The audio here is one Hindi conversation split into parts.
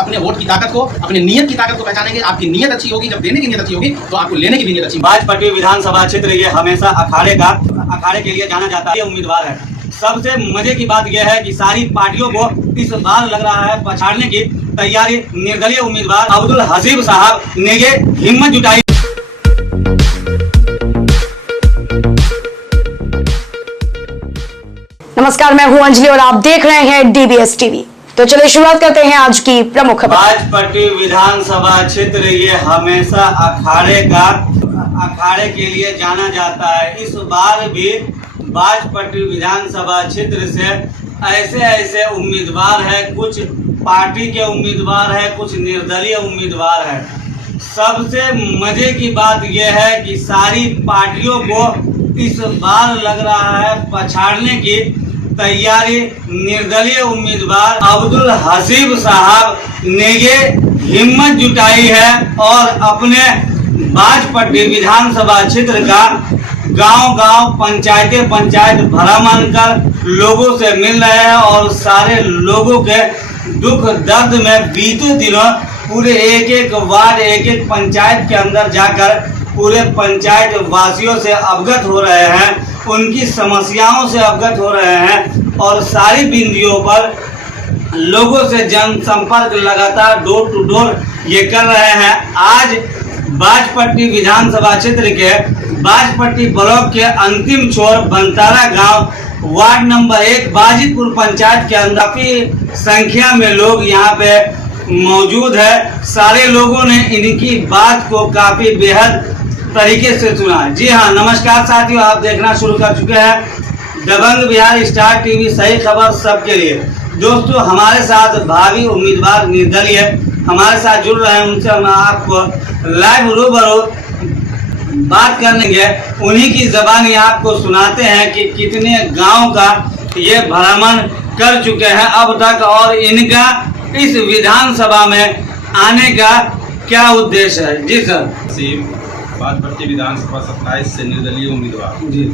अपने वोट की ताकत को, अपनी नीयत की ताकत को पहचानेंगे। आपकी नीयत अच्छी होगी, जब देने की नीयत अच्छी होगी तो आपको लेने की भी नीयत अच्छी। बाजपट्टी विधानसभा क्षेत्र ये हमेशा अखाड़े के लिए जाना जाता है उम्मीदवार है। सबसे मजे की बात यह है कि सारी पार्टियों को इस बार लग रहा है पछाड़ने की तैयारी निर्दलीय उम्मीदवार अब्दुल हसीब साहब ने ये हिम्मत जुटाई। नमस्कार, मैं हूं अंजलि और आप देख रहे हैं डीबीएस टीवी। तो चलिए शुरुआत करते हैं आज की प्रमुख खबर। बाजपट्टी विधानसभा क्षेत्र ये हमेशा अखाड़े के लिए जाना जाता है। इस बार भी बाजपट्टी विधानसभा क्षेत्र से ऐसे उम्मीदवार है, कुछ पार्टी के उम्मीदवार है, कुछ निर्दलीय उम्मीदवार है। सबसे मजे की बात यह है कि सारी पार्टियों को इस बार लग रहा है पछाड़ने की तैयारी निर्दलीय उम्मीदवार अब्दुल हसीब साहब ने ये हिम्मत जुटाई है और अपने बाजपट्टी विधानसभा क्षेत्र का गांव पंचायत भ्रमण कर लोगों से मिल रहे हैं और सारे लोगों के दुख दर्द में बीते दिनों पूरे एक वार्ड एक पंचायत के अंदर जाकर पूरे पंचायत वासियों से अवगत हो रहे हैं, उनकी समस्याओं से अवगत हो रहे हैं और सारी बिंदियों पर लोगों से जनसंपर्क लगातार डोर टू डोर ये कर रहे हैं। आज बाजपट्टी विधानसभा क्षेत्र के बाजपट्टी ब्लॉक के अंतिम छोर बंतारा गांव वार्ड नंबर 1 बाजितपुर पंचायत के अंदर काफी संख्या में लोग यहाँ पे मौजूद है। सारे लोगों ने इनकी बात को काफी बेहद तरीके से सुना। जी हाँ, नमस्कार साथियों, आप देखना शुरू कर चुके हैं दबंग बिहार स्टार टीवी, सही खबर सबके लिए। दोस्तों, हमारे साथ भावी उम्मीदवार निर्दलीय हमारे साथ जुड़ रहे हैं, उनसे हम आपको लाइव रूबरू बात करेंगे। उन्हीं की ज़बानी आपको सुनाते हैं कि कितने गांव का ये भ्रमण कर चुके हैं अब तक और इनका इस विधानसभा में आने का क्या उद्देश्य है। जी सर। बाजपट्टी विधानसभा 27 से निर्दलीय उम्मीदवार जी।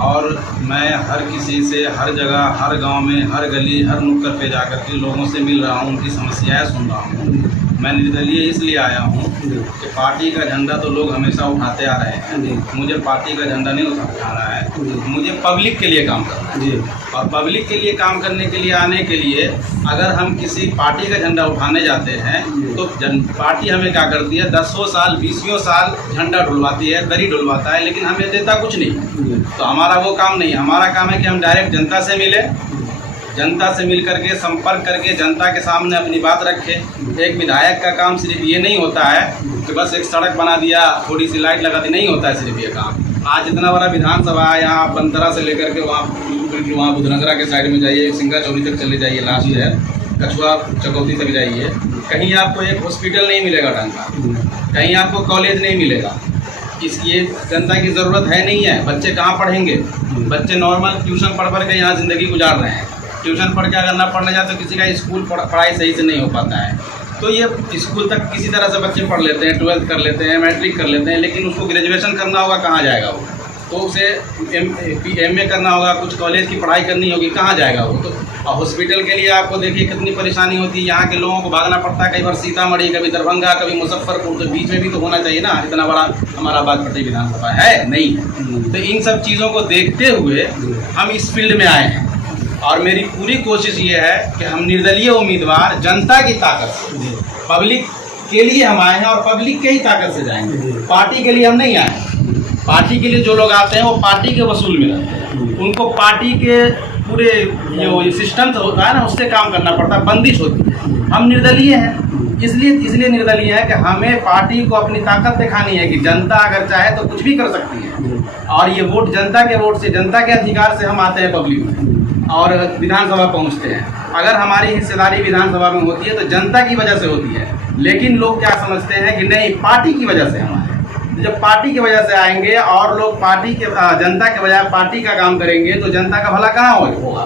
और मैं हर किसी से हर जगह, हर गांव में, हर गली, हर नुक्कड़ पे जाकर के लोगों से मिल रहा हूं, उनकी समस्याएं सुन रहा हूं। मैं निर्दलीय इसलिए आया हूं कि पार्टी का झंडा तो लोग हमेशा उठाते आ रहे हैं, मुझे पार्टी का झंडा नहीं उठाना है, मुझे पब्लिक के लिए काम करना है जी। और पब्लिक के लिए काम करने के लिए आने के लिए अगर हम किसी पार्टी का झंडा उठाने जाते हैं तो पार्टी हमें क्या करती है, 10 साल 20 साल झंडा ढुलवाती है, दरी ढुलवाता है, लेकिन हमें देता कुछ नहीं। तो हमारा वो काम नहीं, हमारा काम है कि हम डायरेक्ट जनता से मिले, जनता से मिल करके संपर्क करके जनता के सामने अपनी बात रखें। एक विधायक का काम सिर्फ ये नहीं होता है कि बस एक सड़क बना दिया, थोड़ी सी लाइट लगा दी, नहीं होता है सिर्फ ये काम। आज इतना बड़ा विधानसभा है, यहाँ बंतरा से लेकर के वहाँ बुधनगरा के साइड में जाइए, सिंगा चौरी तक चले जाइए, लास्ट है कछुआ चकौती तक जाइए, कहीं आपको एक हॉस्पिटल नहीं मिलेगा ढंग का, कहीं आपको कॉलेज नहीं मिलेगा। ये जनता की ज़रूरत है नहीं है। बच्चे कहाँ पढ़ेंगे? बच्चे नॉर्मल ट्यूशन पढ़ के यहाँ ज़िंदगी गुजार रहे हैं। ट्यूशन पढ़ के अगर ना पढ़ने जाए तो किसी का स्कूल पढ़ाई सही से नहीं हो पाता है। तो ये स्कूल तक किसी तरह से बच्चे पढ़ लेते हैं, 12th कर लेते हैं, मैट्रिक कर लेते हैं, लेकिन उसको ग्रेजुएशन करना होगा, कहाँ जाएगा वो? तो उसे MA करना होगा, कुछ कॉलेज की पढ़ाई करनी होगी, कहाँ जाएगा वो? तो हॉस्पिटल के लिए आपको देखिए कितनी परेशानी होती है, यहाँ के लोगों को भागना पड़ता है, कई बार सीतामढ़ी, कभी दरभंगा, कभी मुजफ्फरपुर। तो बीच में भी तो होना चाहिए ना, इतना बड़ा हमारा बाजपट्टी विधानसभा है नहीं है। तो इन सब चीज़ों को देखते हुए हम इस फील्ड में आए हैं और मेरी पूरी कोशिश ये है कि हम निर्दलीय उम्मीदवार जनता की ताकत से, पब्लिक के लिए हम आए हैं और पब्लिक के ही ताकत से जाएंगे। पार्टी के लिए हम नहीं आए। पार्टी के लिए जो लोग आते हैं वो पार्टी के वसूल में रहते हैं, उनको पार्टी के पूरे जो सिस्टम होता है ना उससे काम करना पड़ता है, बंदिश होती है। हम निर्दलीय हैं, इसलिए निर्दलीय है कि हमें पार्टी को अपनी ताकत दिखानी है कि जनता अगर चाहे तो कुछ भी कर सकती है। और ये वोट जनता के वोट से, जनता के अधिकार से हम आते हैं पब्लिक में और विधानसभा पहुंचते हैं। अगर हमारी हिस्सेदारी विधानसभा में होती है तो जनता की वजह से होती है, लेकिन लोग क्या समझते हैं कि नहीं, पार्टी की वजह से हम आए। जब पार्टी की वजह से आएंगे और लोग पार्टी के जनता के बजाय पार्टी का काम करेंगे तो जनता का भला कहाँ होगा?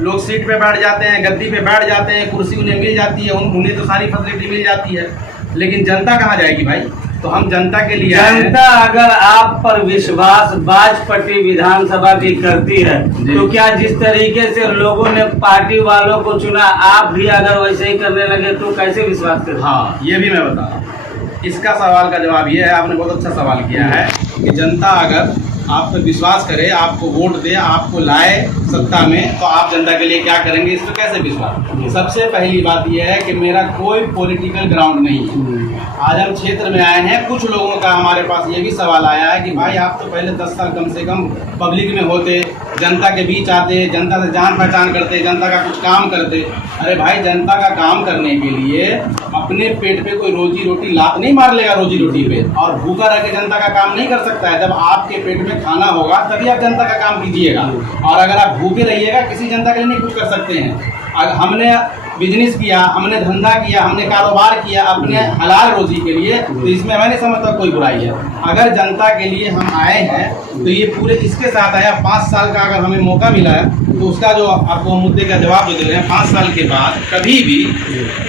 लोग सीट पे बैठ जाते हैं, गद्दी पे बैठ जाते हैं, कुर्सी उन्हें मिल जाती है, उन्हें तो सारी फैसिलिटी मिल जाती है, लेकिन जनता कहाँ जाएगी भाई? तो हम जनता के लिए आए हैं। जनता अगर आप पर विश्वास बाजपट्टी विधानसभा की करती है तो क्या जिस तरीके से लोगों ने पार्टी वालों को चुना आप भी अगर वैसे ही करने लगे तो कैसे विश्वास करें? हाँ, ये भी मैं बता रहा हूँ। इसका सवाल का जवाब ये है, आपने बहुत अच्छा सवाल किया है कि जनता अगर आप पर विश्वास करे, आपको वोट दे, आपको लाए सत्ता में, तो आप जनता के लिए क्या करेंगे, इस पर कैसे विश्वास? सबसे पहली बात यह है कि मेरा कोई पॉलिटिकल ग्राउंड नहीं है। आज हम क्षेत्र में आए हैं, कुछ लोगों का हमारे पास ये भी सवाल आया है कि भाई आप तो पहले 10 साल कम से कम पब्लिक में होते, जनता के बीच आते, जनता से जान पहचान करते, जनता का कुछ काम करते। अरे भाई, जनता का काम करने के लिए अपने पेट पे कोई रोजी रोटी लात नहीं मार लेगा रोजी रोटी पे, और भूखा रह के जनता का काम नहीं कर सकता है। जब आपके पेट में खाना होगा तभी आप जनता का काम कीजिएगा, और अगर आप भूखे रहिएगा किसी जनता के लिए नहीं कुछ कर सकते हैं। हमने बिजनेस किया, हमने धंधा किया, हमने कारोबार किया अपने हलाल रोजी के लिए, तो इसमें मैं नहीं समझता कोई बुराई है। अगर जनता के लिए हम आए हैं तो ये पूरे इसके साथ आया। 5 साल का अगर हमें मौका मिला है तो उसका जो आपको मुद्दे का जवाब दे रहे हैं, 5 साल के बाद कभी भी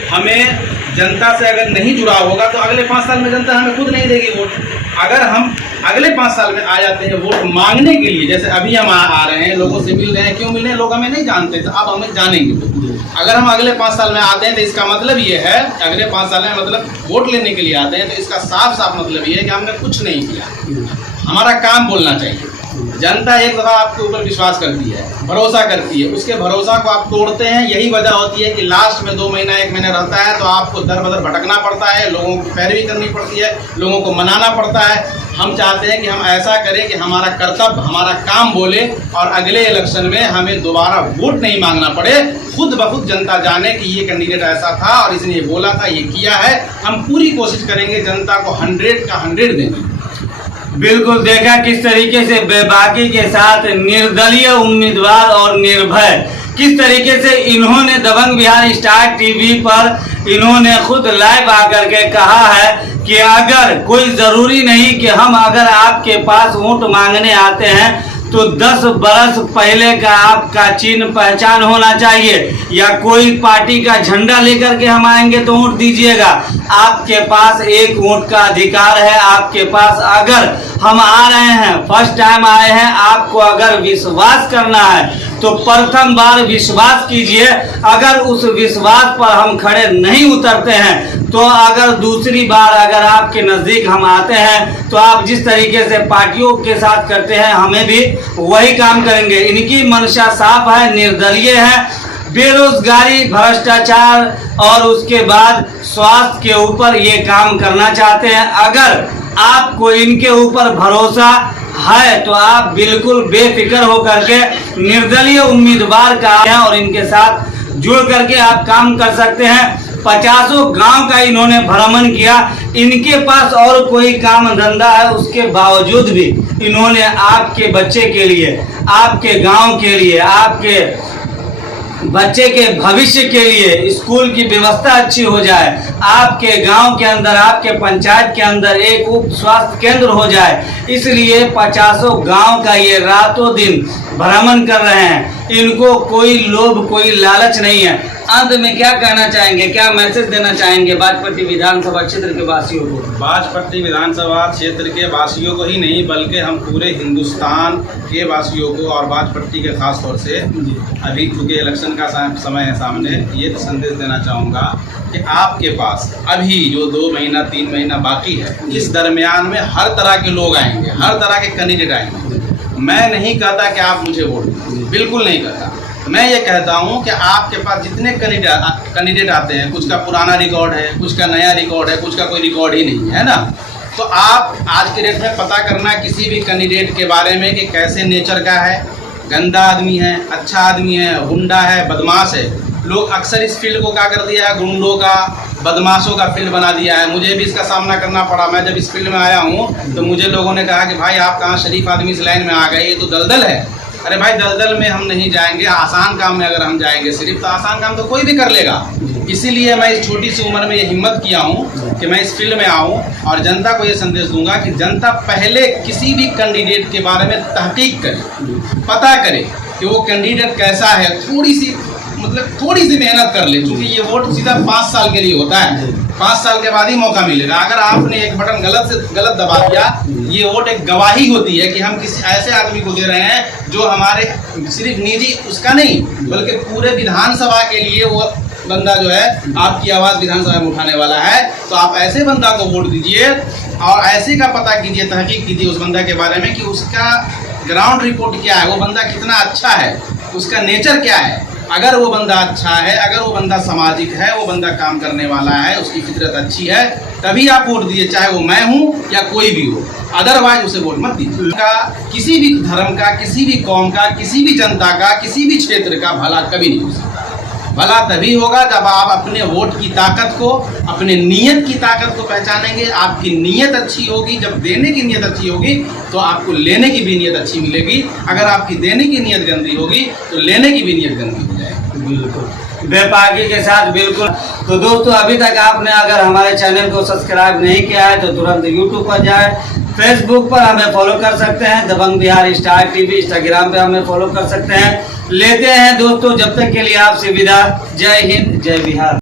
हमें जनता से अगर नहीं जुड़ा होगा तो अगले 5 साल में जनता हमें खुद नहीं देगी वोट। अगर हम अगले 5 साल में आ जाते हैं वोट मांगने के लिए, जैसे अभी हम आ रहे हैं, लोगों से मिल रहे हैं, क्यों मिल रहे हैं? लोग हमें नहीं जानते थे, अब हमें जानेंगे। अगर हम अगले 5 साल में आते हैं तो इसका मतलब ये है, अगले 5 साल में मतलब वोट लेने के लिए आते हैं, तो इसका साफ साफ मतलब ये है कि हमने कुछ नहीं किया। हमारा काम बोलना चाहिए। जनता एक दफ़ा आपके ऊपर विश्वास करती है, भरोसा करती है, उसके भरोसा को आप तोड़ते हैं। यही वजह होती है कि लास्ट में 2 महीना 1 महीना रहता है तो आपको दर बदर भटकना पड़ता है, लोगों की पैरवी करनी पड़ती है, लोगों को मनाना पड़ता है। हम चाहते हैं कि हम ऐसा करें कि हमारा कर्तव्य, हमारा काम बोले, और अगले इलेक्शन में हमें दोबारा वोट नहीं मांगना पड़े। खुद ब खुद जनता जाने कि ये कैंडिडेट ऐसा था और इसने ये बोला था, ये किया है। हम पूरी कोशिश करेंगे जनता को 100 का 100 देने। बिल्कुल देखा किस तरीके से बेबाकी के साथ निर्दलीय उम्मीदवार और निर्भय किस तरीके से इन्होंने दबंग बिहार स्टार टीवी पर इन्होंने खुद लाइव आकर के कहा है कि अगर कोई जरूरी नहीं कि हम अगर आपके पास वोट मांगने आते हैं तो 10 बरस पहले का आपका चिन्ह पहचान होना चाहिए, या कोई पार्टी का झंडा लेकर के हम आएंगे तो वोट दीजिएगा। आपके पास एक वोट का अधिकार है। आपके पास अगर हम आ रहे हैं, फर्स्ट टाइम आए हैं, आपको अगर विश्वास करना है तो प्रथम बार विश्वास कीजिए। अगर उस विश्वास पर हम खड़े नहीं उतरते हैं तो अगर दूसरी बार अगर आपके नज़दीक हम आते हैं तो आप जिस तरीके से पार्टियों के साथ करते हैं हमें भी वही काम करेंगे। इनकी मंशा साफ है, निर्दलीय है, बेरोजगारी, भ्रष्टाचार और उसके बाद स्वास्थ्य के ऊपर ये काम करना चाहते हैं। अगर आपको इनके ऊपर भरोसा है तो आप बिल्कुल बेफिक्र होकर के निर्दलीय उम्मीदवार का हैं और इनके साथ जुड़ करके आप काम कर सकते हैं। 50 गांव का इन्होंने भ्रमण किया। इनके पास और कोई काम धंधा है, उसके बावजूद भी इन्होंने आपके बच्चे के लिए, आपके गांव के लिए, आपके बच्चे के भविष्य के लिए स्कूल की व्यवस्था अच्छी हो जाए, आपके गांव के अंदर, आपके पंचायत के अंदर एक उप स्वास्थ्य केंद्र हो जाए, इसलिए 50 गांव का ये रातों दिन भ्रमण कर रहे हैं। इनको कोई लोभ, कोई लालच नहीं है। अंत में क्या कहना चाहेंगे, क्या मैसेज देना चाहेंगे बाजपट्टी विधानसभा क्षेत्र के वासियों को? बाजपट्टी विधानसभा क्षेत्र के वासियों को ही नहीं बल्कि हम पूरे हिंदुस्तान के वासियों को और बाजपट्टी के खास तौर से, अभी क्योंकि इलेक्शन का समय है सामने, ये तो संदेश देना चाहूँगा कि आपके पास अभी जो 2 महीना 3 महीना बाकी है, इस दरमियान में हर तरह के लोग आएंगे, हर तरह के कैंडिडेट आएंगे। मैं नहीं कहता कि आप मुझे वोट दें, बिल्कुल नहीं कहता। मैं ये कहता हूँ कि आपके पास जितने कैंडिडेट आते हैं, कुछ का पुराना रिकॉर्ड है, कुछ का नया रिकॉर्ड है, कुछ का कोई रिकॉर्ड ही नहीं है ना, तो आप आज के डेट में पता करना किसी भी कैंडिडेट के बारे में कि कैसे नेचर का है, गंदा आदमी है, अच्छा आदमी है, गुंडा है, बदमाश है। लोग अक्सर इस फील्ड को क्या कर दिया है, गुंडों का, बदमाशों का फील्ड बना दिया है। मुझे भी इसका सामना करना पड़ा। मैं जब इस फील्ड में आया हूँ तो मुझे लोगों ने कहा कि भाई आप कहाँ शरीफ आदमी इस लाइन में आ गए, ये तो दलदल है। अरे भाई, दलदल में हम नहीं जाएंगे, आसान काम में अगर हम जाएंगे सिर्फ, तो आसान काम तो कोई भी कर लेगा। इसीलिए मैं इस छोटी सी उम्र में ये हिम्मत किया हूँ कि मैं इस फील्ड में आऊँ और जनता को ये संदेश दूंगा कि जनता पहले किसी भी कैंडिडेट के बारे में तहकीक करे, पता करे कि वो कैंडिडेट कैसा है, थोड़ी सी मतलब थोड़ी सी मेहनत कर ले, क्योंकि ये वोट सीधा 5 साल के लिए होता है, 5 साल के बाद ही मौका मिलेगा। अगर आपने एक बटन गलत दबा दिया, ये वोट एक गवाही होती है कि हम किसी ऐसे आदमी को दे रहे हैं जो हमारे सिर्फ निजी उसका नहीं बल्कि पूरे विधानसभा के लिए वो बंदा जो है आपकी आवाज़ विधानसभा में उठाने वाला है। तो आप ऐसे बंदा को वोट दीजिए और ऐसे का पता कीजिए, तहकीक कीजिए उस बंदा के बारे में कि उसका ग्राउंड रिपोर्ट क्या है, वो बंदा कितना अच्छा है, उसका नेचर क्या है। अगर वो बंदा अच्छा है, अगर वो बंदा सामाजिक है, वो बंदा काम करने वाला है, उसकी फितरत अच्छी है, तभी आप वोट दीजिए, चाहे वो मैं हूँ या कोई भी हो। अदरवाइज उसे वोट मत दीजिए। का किसी भी धर्म का, किसी भी कौम का, किसी भी जनता का, किसी भी क्षेत्र का भला कभी नहीं हो सकता। भला तभी होगा जब आप अपने वोट की ताकत को, अपने नीयत की ताकत को पहचानेंगे। आपकी नीयत अच्छी होगी, जब देने की नीयत अच्छी होगी तो आपको लेने की भी नीयत अच्छी मिलेगी। अगर आपकी देने की नीयत गंदी होगी तो लेने की भी नीयत गंदी हो जाएगी। बिल्कुल बेपाकी के साथ बिल्कुल। तो दोस्तों, अभी तक आपने अगर हमारे चैनल को सब्सक्राइब नहीं किया है तो तुरंत यूट्यूब पर जाए, फेसबुक पर हमें फॉलो कर सकते हैं, दबंग बिहार स्टार टीवी, इंस्टाग्राम पे हमें फॉलो कर सकते हैं। लेते हैं दोस्तों, जब तक के लिए आपसे विदा। जय हिंद, जय बिहार।